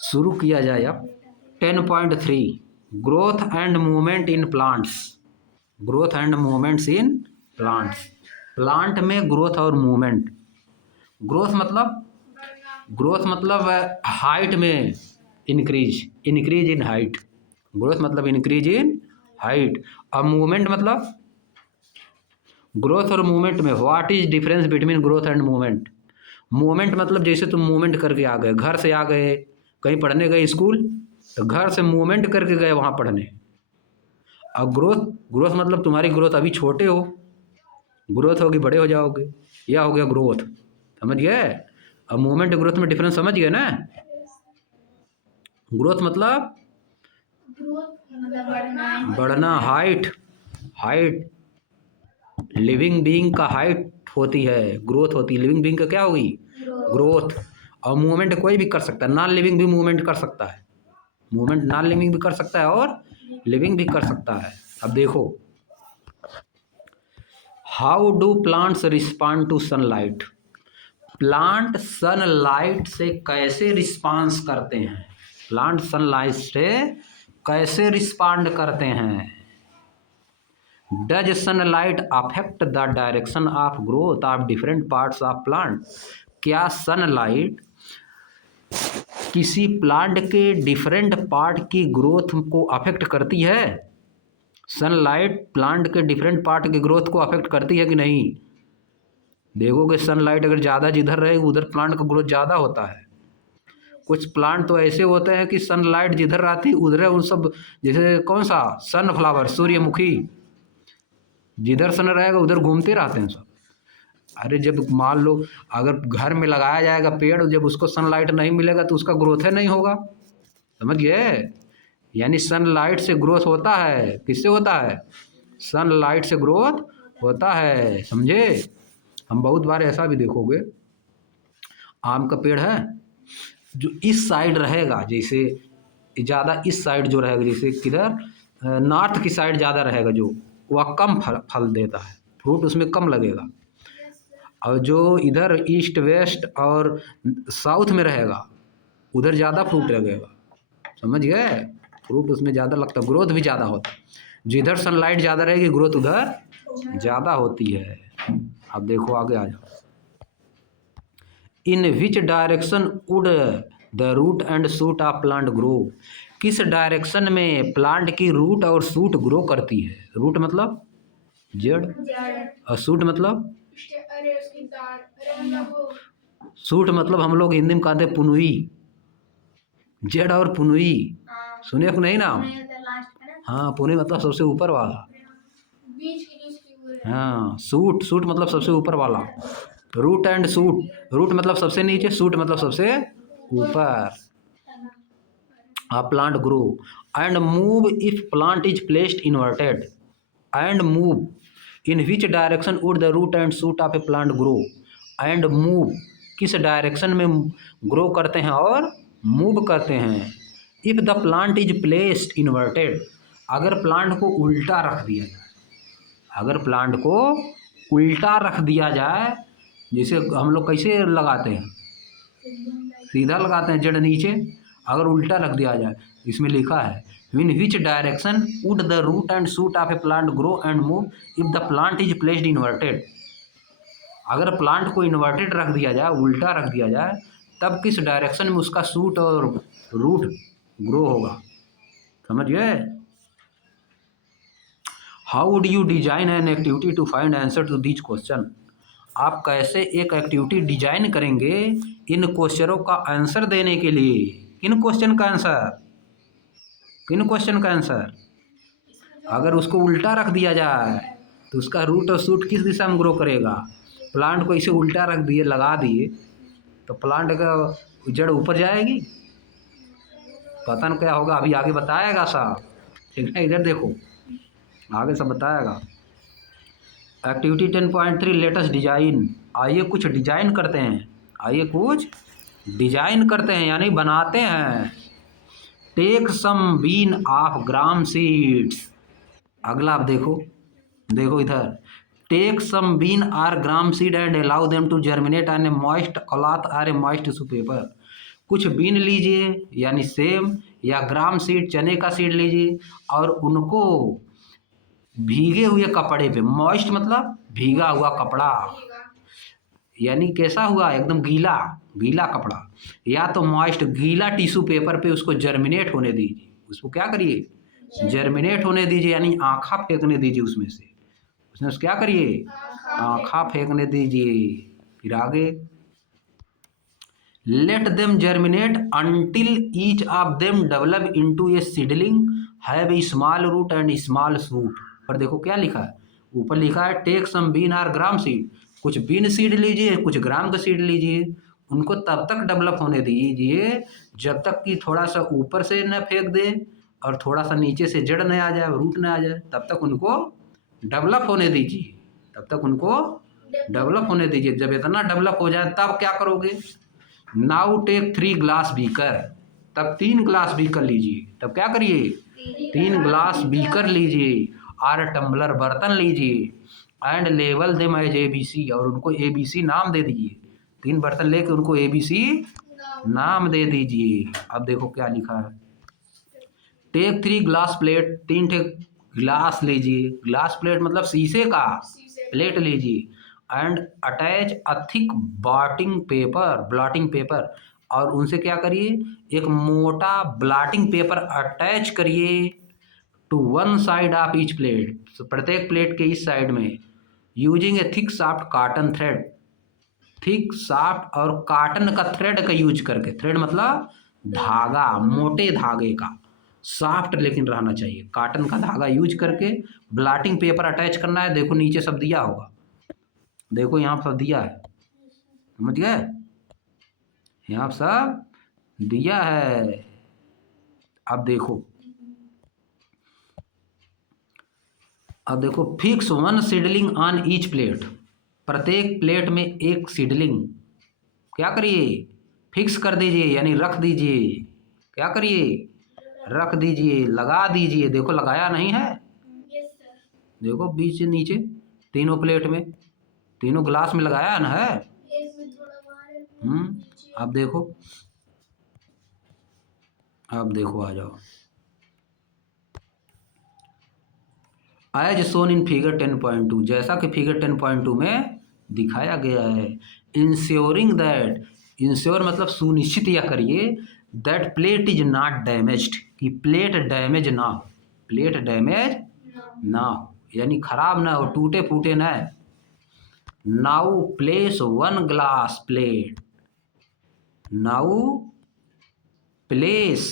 शुरू किया जाए अब। 10.3 growth and movement in plants. Growth and movements in plants. Plant में ग्रोथ और मूवमेंट। ग्रोथ मतलब हाइट में इंक्रीज इन हाइट। ग्रोथ मतलब इंक्रीज इन हाइट। अब मूवमेंट मतलब ग्रोथ और मूवमेंट में what is difference between growth and movement. Movement मतलब जैसे तुम मूवमेंट करके आ गए, घर से आ गए, कहीं पढ़ने गए स्कूल, तो घर से मूवमेंट करके गए वहाँ पढ़ने। अब ग्रोथ मतलब तुम्हारी ग्रोथ अभी छोटे हो, ग्रोथ होगी बड़े हो जाओगे, यह हो गया ग्रोथ। समझ गए? अब मूवमेंट ग्रोथ में डिफरेंस समझ गए ना। ग्रोथ मतलब बढ़ना, हाइट लिविंग बीइंग का हाइट होती है, ग्रोथ होती है। लिविंग बीइंग का क्या होगी? ग्रोथ। और मूवमेंट कोई भी कर सकता है, नॉन लिविंग भी मूवमेंट कर सकता है। मूवमेंट नॉन लिविंग भी कर सकता है और लिविंग भी कर सकता है। अब देखो, how do plants respond to sunlight. Plant sunlight से कैसे रिस्पॉन्स करते हैं? प्लांट सनलाइट से कैसे रिस्पॉन्ड करते हैं? Does sunlight affect the direction of growth of different parts of plant. क्या सनलाइट किसी प्लांट के डिफरेंट पार्ट की ग्रोथ को अफेक्ट करती है? सनलाइट प्लांट के डिफरेंट पार्ट की ग्रोथ को अफेक्ट करती है कि नहीं? देखोगे सनलाइट अगर ज़्यादा जिधर रहेगी उधर प्लांट का ग्रोथ ज़्यादा होता है। कुछ प्लांट तो ऐसे होते हैं कि सनलाइट जिधर आती है उधर उन सब, जैसे कौन सा सनफ्लावर, सूर्यमुखी, जिधर सन रहेगा उधर घूमते रहते हैं सब। अरे जब मान लो अगर घर में लगाया जाएगा पेड़, जब उसको सनलाइट नहीं मिलेगा तो उसका ग्रोथ है नहीं होगा। समझ गए? यानी सनलाइट से ग्रोथ होता है। किससे होता है? सनलाइट से ग्रोथ होता है। समझे? हम बहुत बार ऐसा भी देखोगे, आम का पेड़ है जो इस साइड रहेगा, जैसे ज़्यादा इस साइड जो रहेगा, जैसे किधर नॉर्थ की साइड ज़्यादा रहेगा, जो वह कम फल देता है, फ्रूट उसमें कम लगेगा। और जो इधर ईस्ट वेस्ट और साउथ में रहेगा उधर ज़्यादा फ्रूट लगेगा। समझ गए? फ्रूट उसमें ज़्यादा लगता है, ग्रोथ भी ज़्यादा होता है। जिधर सनलाइट ज़्यादा रहेगी ग्रोथ उधर ज़्यादा होती है। अब देखो आगे आ जाओ। In which direction would the root and shoot of plant grow. किस डायरेक्शन में प्लांट की रूट और शूट ग्रो करती है? रूट मतलब जड़ और शूट मतलब शूट मतलब हम लोग हिंदी में कहते हैं पुनुई। जड़ और पुनुई सुने को नहीं ना? हाँ, पुनुई मतलब सबसे ऊपर वाला। हाँ, शूट मतलब सबसे ऊपर वाला। रूट एंड शूट, रूट मतलब सबसे नीचे, शूट मतलब सबसे ऊपर। A plant grow and move if plant is placed inverted and move in which direction would the root and shoot of a plant grow and move किस direction में grow करते हैं और मूव करते हैं। If the plant is placed inverted, अगर plant को उल्टा रख दिया जाए, अगर प्लांट को उल्टा रख दिया जाए, जैसे हम लोग कैसे लगाते हैं, सीधा लगाते हैं जड़ नीचे, अगर उल्टा रख दिया जाए, इसमें लिखा है in which direction would the root and shoot of a plant grow and move if the plant is placed inverted. अगर प्लांट को इन्वर्टेड रख दिया जाए, उल्टा रख दिया जाए, तब किस डायरेक्शन में उसका शूट और रूट ग्रो होगा। समझ गए? How would you design an activity to find answer to this question. आप कैसे एक एक्टिविटी डिजाइन करेंगे इन क्वेश्चनों का आंसर देने के लिए। किन क्वेश्चन का आंसर? किन क्वेश्चन का आंसर? अगर उसको उल्टा रख दिया जाए तो उसका रूट और शूट किस दिशा में ग्रो करेगा। प्लांट को इसे उल्टा रख दिए, लगा दिए, तो प्लांट का जड़ ऊपर जाएगी, पता नहीं क्या होगा, अभी आगे बताएगा साहब। ठीक है, इधर देखो आगे सब बताएगा। Activity 10.3 latest design. आइए कुछ डिजाइन करते हैं, आइए कुछ डिजाइन करते हैं यानी बनाते हैं। Take some bean of gram seeds. अगला आप देखो, देखो इधर, take some bean or gram seed and allow them to germinate on a moist cloth और ए मॉइस्ट टिश्यू पेपर। कुछ बीन लीजिए यानी सेम या ग्राम सीड चने का सीड लीजिए और उनको भीगे हुए कपड़े पे, मॉइस्ट मतलब भीगा हुआ कपड़ा, यानी कैसा हुआ एकदम गीला गीला कपड़ा, या तो मॉइस्ट गीला टिश्यू पेपर पे उसको जर्मिनेट होने दीजिए। उसको क्या करिए, जर्मिनेट होने दीजिए, यानी आँखा फेंकने दीजिए उसमें से क्या करिए, आँखा फेंकने दीजिए। फिर आगे, let them germinate until each of them develop into a seedling have a small root and small shoot. पर देखो क्या लिखा है, ऊपर लिखा है टेक सम बीन और ग्राम सीड, कुछ बीन सीड लीजिए कुछ ग्राम का सीड लीजिए, उनको तब तक डेवलप होने दीजिए जब तक कि थोड़ा सा ऊपर से न फेंक दे और थोड़ा सा नीचे से जड़ न आ जाए, रूट न आ जाए, तब तक उनको डेवलप होने दीजिए, तब तक उनको डेवलप होने दीजिए। जब इतना डेवलप हो जाए तब क्या करोगे, नाउ टेक 3 ग्लास बीकर, तब 3 ग्लास बीकर लीजिए, तब क्या करिए 3 ग्लास बीकर लीजिए और टम्बलर बर्तन लीजिए एंड लेवल देम एज ABC, और उनको ABC नाम दे दीजिए। 3 बर्तन लेके उनको ABC नाम दे दीजिए। अब देखो क्या लिखा है, टेक 3 ग्लास प्लेट, 3 ग्लास लीजिए, ग्लास प्लेट मतलब शीशे का प्लेट लीजिए and attach a thick blotting paper, और उनसे क्या करिए एक मोटा ब्लॉटिंग पेपर अटैच करिए to one side of each plate, प्रत्येक प्लेट के इस साइड में, using a thick soft cotton thread, thick soft और कॉटन का थ्रेड का यूज करके, थ्रेड मतलब धागा, मोटे धागे का, सॉफ्ट लेकिन रहना चाहिए, कॉटन का धागा यूज करके ब्लॉटिंग पेपर अटैच करना है। देखो नीचे सब दिया होगा, देखो यहाँ सब दिया है, समझ गए, यहाँ सब दिया है। अब देखो, अब देखो, fix one seedling on each plate, प्रत्येक प्लेट में एक सीडलिंग क्या करिए फिक्स कर दीजिए, यानी रख दीजिए, क्या करिए रख दीजिए, लगा दीजिए। देखो लगाया नहीं है, देखो बीच से नीचे तीनों प्लेट में, तीनों ग्लास में लगाया ना है। अब देखो, अब देखो आ जाओ, एज सोन इन फिगर 10.2, जैसा कि फिगर 10.2 में दिखाया गया है। इंश्योरिंग दैट, इंश्योर मतलब सुनिश्चित या करिए, that plate is not damaged, कि प्लेट डैमेज ना हो, प्लेट डैमेज ना हो, यानी खराब ना हो, टूटे फूटे ना। Now place one glass plate, now place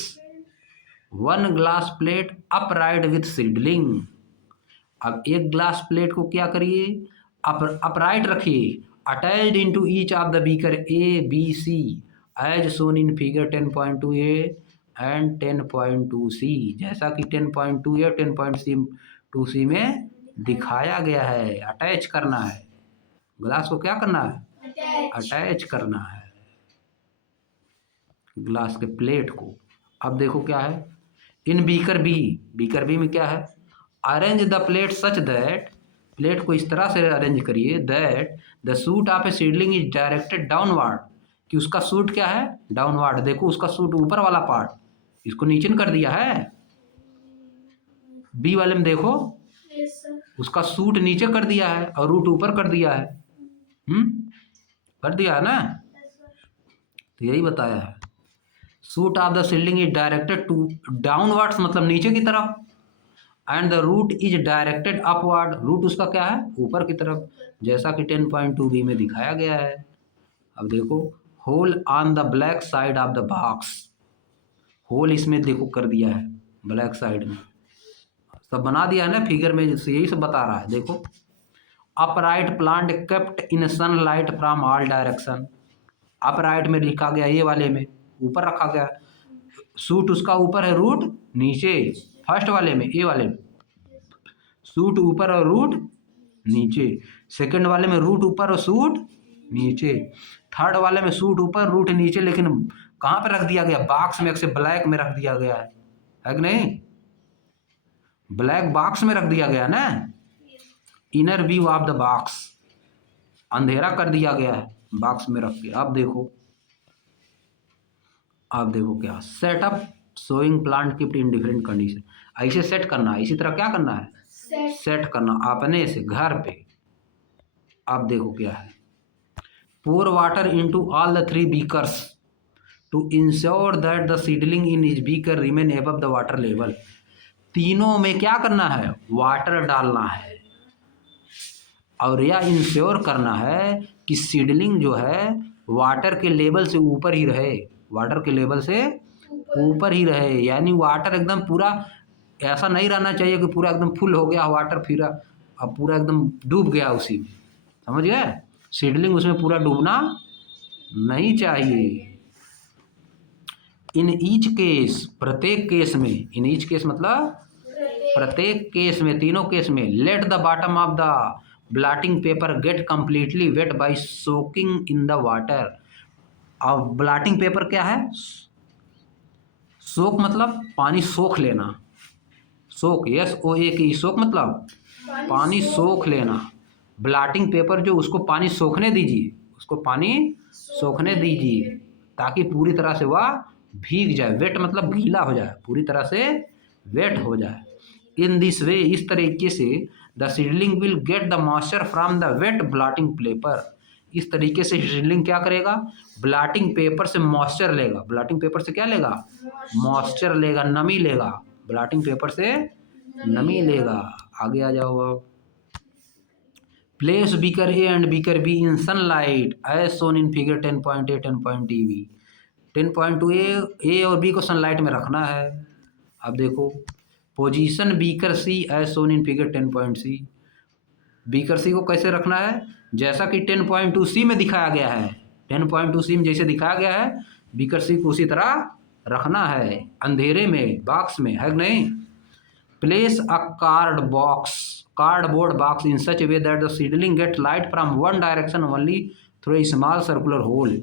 one glass plate upright with seedling, अब एक ग्लास प्लेट को क्या करिए अपराइट रखिए, attached into each of the beaker ABC as shown in figure 10.2A and 10.2C, जैसा कि 10.2A और 10.2C में दिखाया गया है। अटैच करना है, ग्लास को क्या करना है अटैच करना है ग्लास के प्लेट को। अब देखो क्या है, इन बीकर बी में क्या है, arrange the plate such that, plate को इस तरह से अरेंज करिए that the suit of A seedling is directed downward, कि उसका सूट क्या है डाउनवर्ड। देखो उसका सूट ऊपर वाला पार्ट, इसको नीचे कर दिया है, बी वाले में देखो उसका सूट नीचे कर दिया है और रूट ऊपर कर दिया है, कर दिया है ना, तो यही बताया है। Shoot of the seedling is directed to downwards मतलब नीचे की तरफ, and the root is directed upward, root उसका क्या है ऊपर की तरफ, जैसा कि 10.2B में दिखाया गया है। अब देखो, hole on the black side of the box, hole इसमें देखो कर दिया है ब्लैक साइड में, सब बना दिया है ना फिगर में, यही सब बता रहा है। देखो, upright plant kept in sunlight from all direction, upright में लिखा गया ये वाले में ऊपर रखा गया, सूट उसका ऊपर है रूट नीचे, फर्स्ट वाले में ए वाले में सूट ऊपर और रूट नीचे, सेकंड वाले में रूट ऊपर और सूट नीचे, थर्ड वाले में सूट ऊपर रूट नीचे, लेकिन कहाँ पे रख दिया गया बॉक्स में, से ब्लैक में रख दिया गया है कि नहीं, ब्लैक बॉक्स में रख दिया गया ना, inner view of the box, अंधेरा कर दिया गया है बॉक्स में रख के। अब देखो, आप देखो क्या setup showing plant keeped in different condition, ऐसे सेट करना है, इसी तरह क्या करना है, सेट करना अपने से घर पे। आप देखो क्या है, pour water into all the three beakers to ensure that the seedling in each beaker remain above the water level। तीनों में क्या करना है, वाटर डालना है और यह इंश्योर करना है कि सीडलिंग जो है वाटर के लेवल से ऊपर ही रहे, वाटर के लेवल से ऊपर ही रहे। यानी वाटर एकदम पूरा ऐसा नहीं रहना चाहिए कि पूरा एकदम फुल हो गया वाटर फिर अब पूरा एकदम डूब गया उसी में, समझ गए। सीडलिंग उसमें पूरा डूबना नहीं चाहिए। इन ईच केस, प्रत्येक केस में, इन ईच केस मतलब प्रत्येक केस में, तीनों केस में, let the bottom of the blotting paper get completely wet by soaking in the water. अब ब्लॉटिंग पेपर क्या है, सोक मतलब पानी सोख लेना, सोक SOAK, सोक मतलब पानी सोख लेना। ब्लॉटिंग पेपर जो उसको पानी सोखने दीजिए, उसको पानी सोखने दीजिए ताकि पूरी तरह से वह भीग जाए, वेट मतलब गीला हो जाए, पूरी तरह से वेट हो जाए। इन दिस वे, इस तरीके से the seedling will get the moisture from the wet blotting paper. इस तरीके से सीडलिंग क्या करेगा, ब्लॉटिंग पेपर से मॉइस्चर लेगा, ब्लॉटिंग पेपर से क्या लेगा, मॉइस्चर लेगा, नमी लेगा, ब्लॉटिंग पेपर से नमी लेगा। आगे आ जाओ अब। Place beaker A and beaker B in sunlight as shown in figure 10.8 and point TV. 10.2 A और बी को सनलाइट में रखना है। अब देखो position beaker C as shown in figure 10.C। Beaker C को कैसे रखना है, जैसा कि 10.2C में दिखाया गया है, 10.2C में जैसे दिखाया गया है बीकर सी को उसी तरह रखना है, अंधेरे में, बॉक्स में, है नहीं। Place a cardboard box in such way that the seedling get light from one direction only through a small circular hole.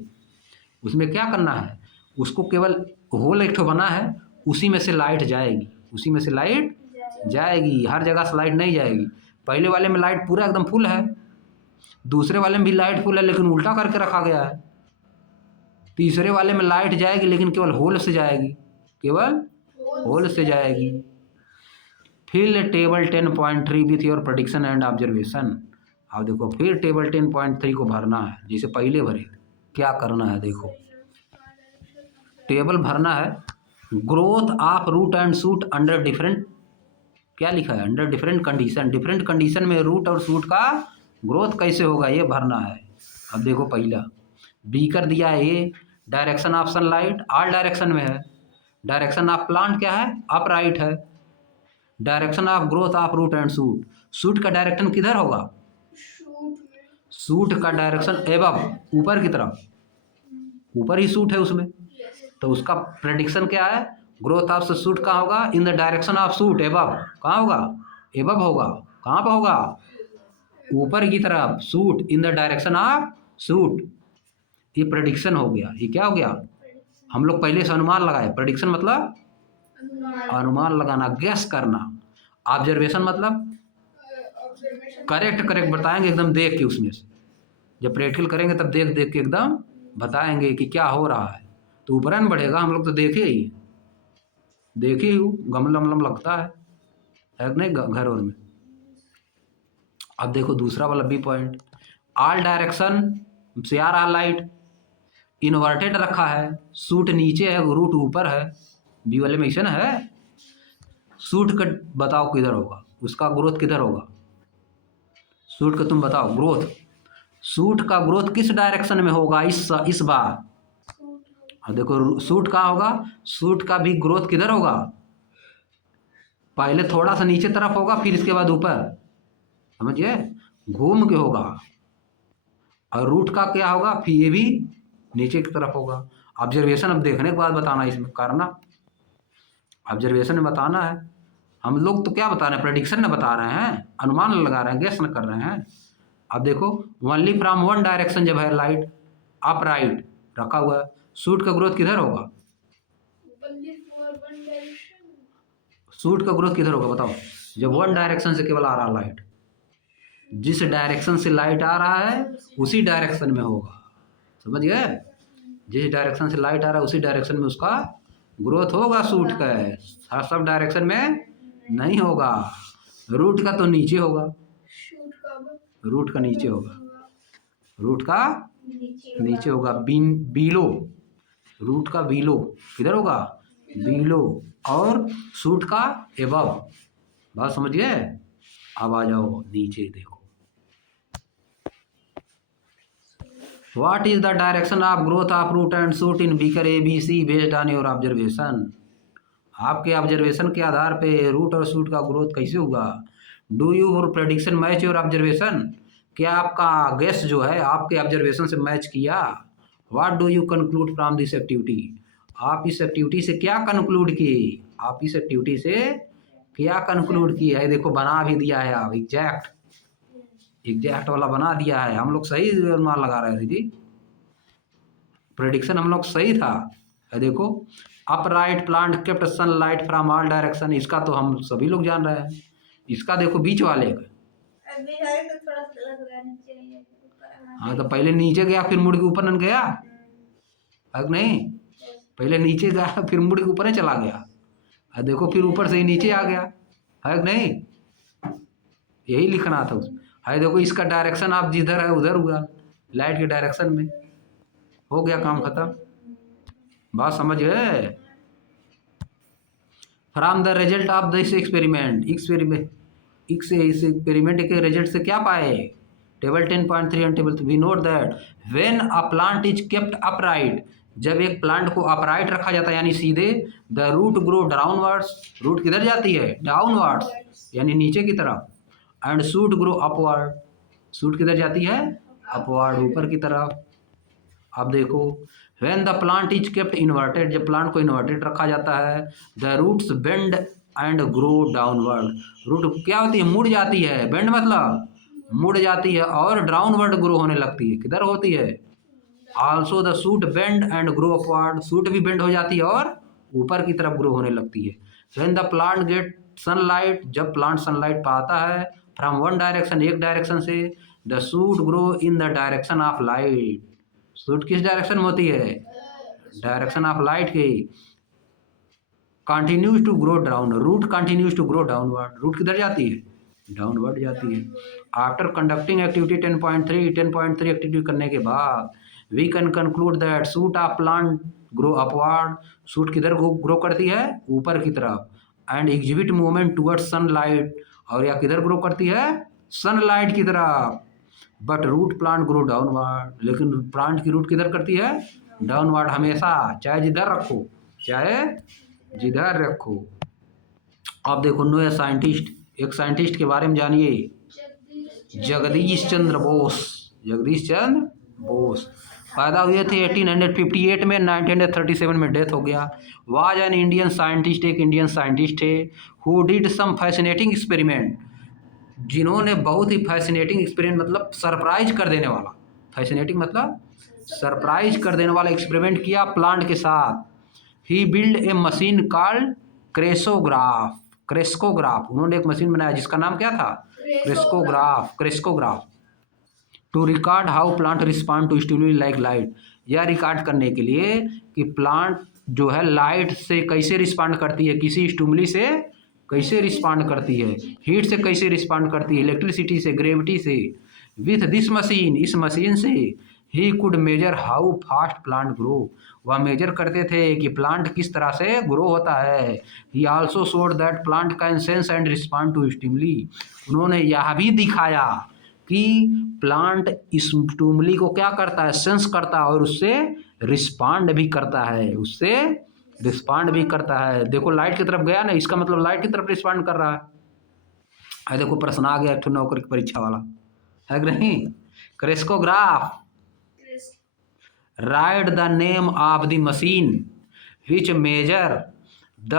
उसमें क्या करना है, उसको केवल होल एक ठो बना है, उसी में से लाइट जाएगी, उसी में से लाइट जाएगी, हर जगह से लाइट नहीं जाएगी। पहले वाले में लाइट पूरा एकदम फुल है, दूसरे वाले में भी लाइट फुल है लेकिन उल्टा करके रखा गया है। तीसरे वाले में लाइट जाएगी लेकिन केवल होल से जाएगी, केवल होल से जाएगी। Fill table 10.3 with your prediction and observation. अब देखो फिर टेबल 10.3 को भरना है जैसे पहले भरे। क्या करना है देखो, टेबल भरना है, growth of root and shoot under different, क्या लिखा है, under different condition, different condition में रूट और शूट का ग्रोथ कैसे होगा ये भरना है। अब देखो पहला बीकर दिया है A, direction of sunlight all direction में है, डायरेक्शन ऑफ प्लांट क्या है, अपराइट है, direction of growth of root and shoot, shoot का डायरेक्शन किधर होगा, शूट का डायरेक्शन एबव, ऊपर की तरफ, ऊपर ही शूट है उसमें, तो उसका प्रेडिक्शन क्या है, ग्रोथ ऑफ शूट कहाँ होगा, इन the direction of shoot above, कहाँ होगा, एबव होगा, कहाँ पर होगा, ऊपर की तरफ, shoot in the direction of shoot. ये प्रेडिक्शन हो गया, ये क्या हो गया, हम लोग पहले से अनुमान लगाए, प्रेडिक्शन मतलब अनुमान लगाना, गेस करना, ऑब्जर्वेशन मतलब करेक्ट करेक्ट बताएंगे एकदम देख के, उसमें से जब प्रैक्टिकल करेंगे तब देख देख के एकदम बताएंगे कि क्या हो रहा है, तो ऊपर न बढ़ेगा, हम लोग तो देखे ही गमला मलम लगता है नहीं घर और में। अब देखो दूसरा वाला बी पॉइंट, ऑल डायरेक्शन से आ रहा लाइट, इन्वर्टेड रखा है, शूट नीचे है रूट ऊपर है, बी वाले में ऐसे ना है, शूट का बताओ किधर होगा, उसका ग्रोथ किधर होगा, शूट का तुम बताओ ग्रोथ, शूट का ग्रोथ किस डायरेक्शन में होगा इस बार। अब देखो शूट कहाँ होगा, शूट का भी ग्रोथ किधर होगा, पहले थोड़ा सा नीचे तरफ होगा फिर इसके बाद ऊपर, समझिए घूम के होगा, और रूट का क्या होगा, फिर ये भी नीचे की तरफ होगा। ऑब्जर्वेशन अब देखने के बाद बताना, इसमें करना ऑब्जर्वेशन में बताना है, हम लोग तो क्या बता रहे हैं, प्रेडिक्शन में बता रहे हैं, अनुमान लगा रहे हैं, गेस न कर रहे हैं। अब देखो ओनली फ्रॉम वन डायरेक्शन जब है लाइट अप राइट रखा हुआ है, शूट का ग्रोथ किधर होगा, शूट का ग्रोथ किधर होगा बताओ, जब वन डायरेक्शन से केवल आ रहा लाइट, जिस डायरेक्शन से लाइट आ रहा है उसी डायरेक्शन में होगा, समझ गए। जिस डायरेक्शन से लाइट आ रहा है उसी डायरेक्शन में उसका ग्रोथ होगा सूट का। हर सब डायरेक्शन में नहीं होगा। रूट का तो नीचे होगा, रूट का नीचे होगा, रूट का नीचे होगा। बीलो, रूट का बीलो किधर होगा? बीलो। और सूट का एबव। बात समझ गए? अब आ जाओ नीचे देखो। What is the direction of growth of root and shoot in beaker ABC based on your observation? आपके ऑब्जर्वेशन के आधार पे रूट और शूट का ग्रोथ कैसे होगा? Do your prediction match your observation? क्या आपका गेस जो है आपके ऑब्जर्वेशन से मैच किया? What do you conclude from this activity? आप इस एक्टिविटी से क्या कंक्लूड किए? आप इस एक्टिविटी से क्या कंक्लूड किए है? देखो बना भी दिया है, आप एग्जैक्ट वाला बना दिया है। हम लोग सही अनुमान लगा रहे थे जी, प्रेडिक्शन हम लोग सही था। देखो, upright plant kept sunlight from all direction, इसका तो हम सभी लोग जान रहे हैं। इसका देखो बीच वाले का, हाँ तो पहले नीचे गया फिर मुड़ के ऊपर न गया है नहीं? पहले नीचे गया फिर मुड़ के ऊपर चला गया, और देखो फिर ऊपर से ही नीचे आ गया है नहीं? यही लिखना था उसमें। है देखो, इसका डायरेक्शन आप जिधर है उधर हुआ, लाइट के डायरेक्शन में। हो गया काम खत्म। बात समझ गए? From the result of this experiment इस एक्सपेरिमेंट के रिजल्ट से क्या पाए? Table 10.3 and table we note that when a plant is kept upright, जब एक प्लांट को अपराइट रखा जाता है यानी सीधे, the root grow downwards, root किधर जाती है? डाउनवर्ड्स यानी नीचे की तरफ। And shoot grow upward, shoot किधर जाती है? अपवर्ड, ऊपर की तरफ। अब देखो, when the plant is kept inverted, जब प्लांट को इन्वर्टेड रखा जाता है, the roots bend and grow downward, root क्या होती है? मुड़ जाती है। बेंड मतलब मुड़ जाती है, और डाउनवर्ड ग्रो होने लगती है। किधर होती है? Also the shoot bend and grow upward, shoot भी बेंड हो जाती है और ऊपर की तरफ ग्रो होने लगती है। When the plant get sunlight, जब प्लांट सनलाइट पाता है फ्रॉम वन डायरेक्शन, एक डायरेक्शन से, the shoot grow in the direction of light, shoot किस डायरेक्शन में होती है? डायरेक्शन ऑफ लाइट की। Continues to grow down, root continues to grow downward, root किधर जाती है? डाउनवर्ड जाती है। आफ्टर कंडक्टिंग एक्टिविटी 10.3 एक्टिविटी करने के बाद we can conclude that shoot of plant grow upward, shoot किधर ग्रो करती है? ऊपर की तरफ। And exhibit movement towards sunlight, और या किधर ग्रो करती है? सनलाइट की तरफ। But root plant grow downward, लेकिन प्लांट की रूट किधर करती है? डाउनवर्ड हमेशा, चाहे जिधर रखो, चाहे जिधर रखो। अब देखो, नो साइंटिस्ट, एक साइंटिस्ट के बारे में जानिए, जगदीश चंद्र बोस। जगदीश चंद्र बोस पैदा हुए थे 1858 में, 1937 में डेथ हो गया। वाज एन इंडियन साइंटिस्ट, एक इंडियन साइंटिस्ट थे। Who did some fascinating experiment, जिन्होंने बहुत ही फैसिनेटिंग एक्सपेरिमेंट मतलब सरप्राइज कर देने वाला, फैसिनेटिंग मतलब सरप्राइज कर देने वाला एक्सपेरिमेंट किया प्लांट के साथ। He build a machine called crescograph, crescograph, उन्होंने एक मशीन बनाया जिसका नाम क्या था? Crescograph to record how plant respond to stimuli like light, यह रिकॉर्ड करने के लिए कि प्लांट जो है लाइट से कैसे रिस्पॉन्ड करती है, किसी स्टिमुली से कैसे रिस्पॉन्ड करती है, हीट से कैसे रिस्पॉन्ड करती है, इलेक्ट्रिसिटी से, ग्रेविटी से। विथ दिस मशीन, इस मशीन से he could major how fast plant grow, वह मेजर करते थे कि प्लांट किस तरह से ग्रो होता है। He also showed that plant can sense and respond to stimuli, उन्होंने यह भी दिखाया कि प्लांट इस स्टिमुली को क्या करता है? सेंस करता है, और उससे रिस्पॉन्ड भी करता है, उससे रिस्पॉन्ड भी करता है। देखो लाइट की तरफ गया ना, इसका मतलब लाइट की तरफ रिस्पॉन्ड कर रहा है। देखो प्रश्न आ गया एक नौकरी की परीक्षा वाला, है कि नहीं? Crescograph, right the name of the machine which measure the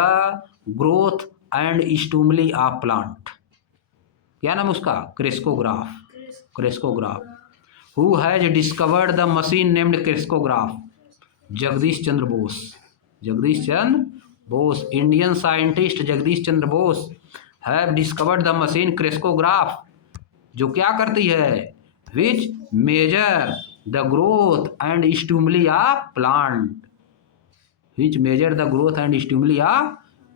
growth and stimuli of plant, क्या नाम उसका? Crescograph, crescograph. Who has discovered the machine named crescograph? Jagdish Chandra Bose, Jagdish Chandra Bose, Indian scientist Jagdish Chandra Bose have discovered the machine crescograph, जो क्या करती है? Which measure the growth and stimuli of plant, which measure the growth and stimuli of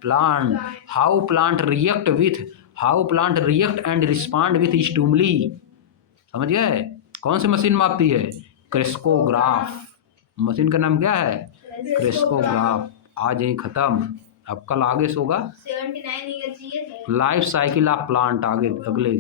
plant, how plant react and respond with stimuli। समझ गए? कौन सी machine मापती है? Crescograph. Machine का नाम क्या है? क्रेस्कोग्राफ। आज यही खत्म, अब कल आगे से होगा 79 लाइफ साइकिल ऑफ प्लांट, आगे अगले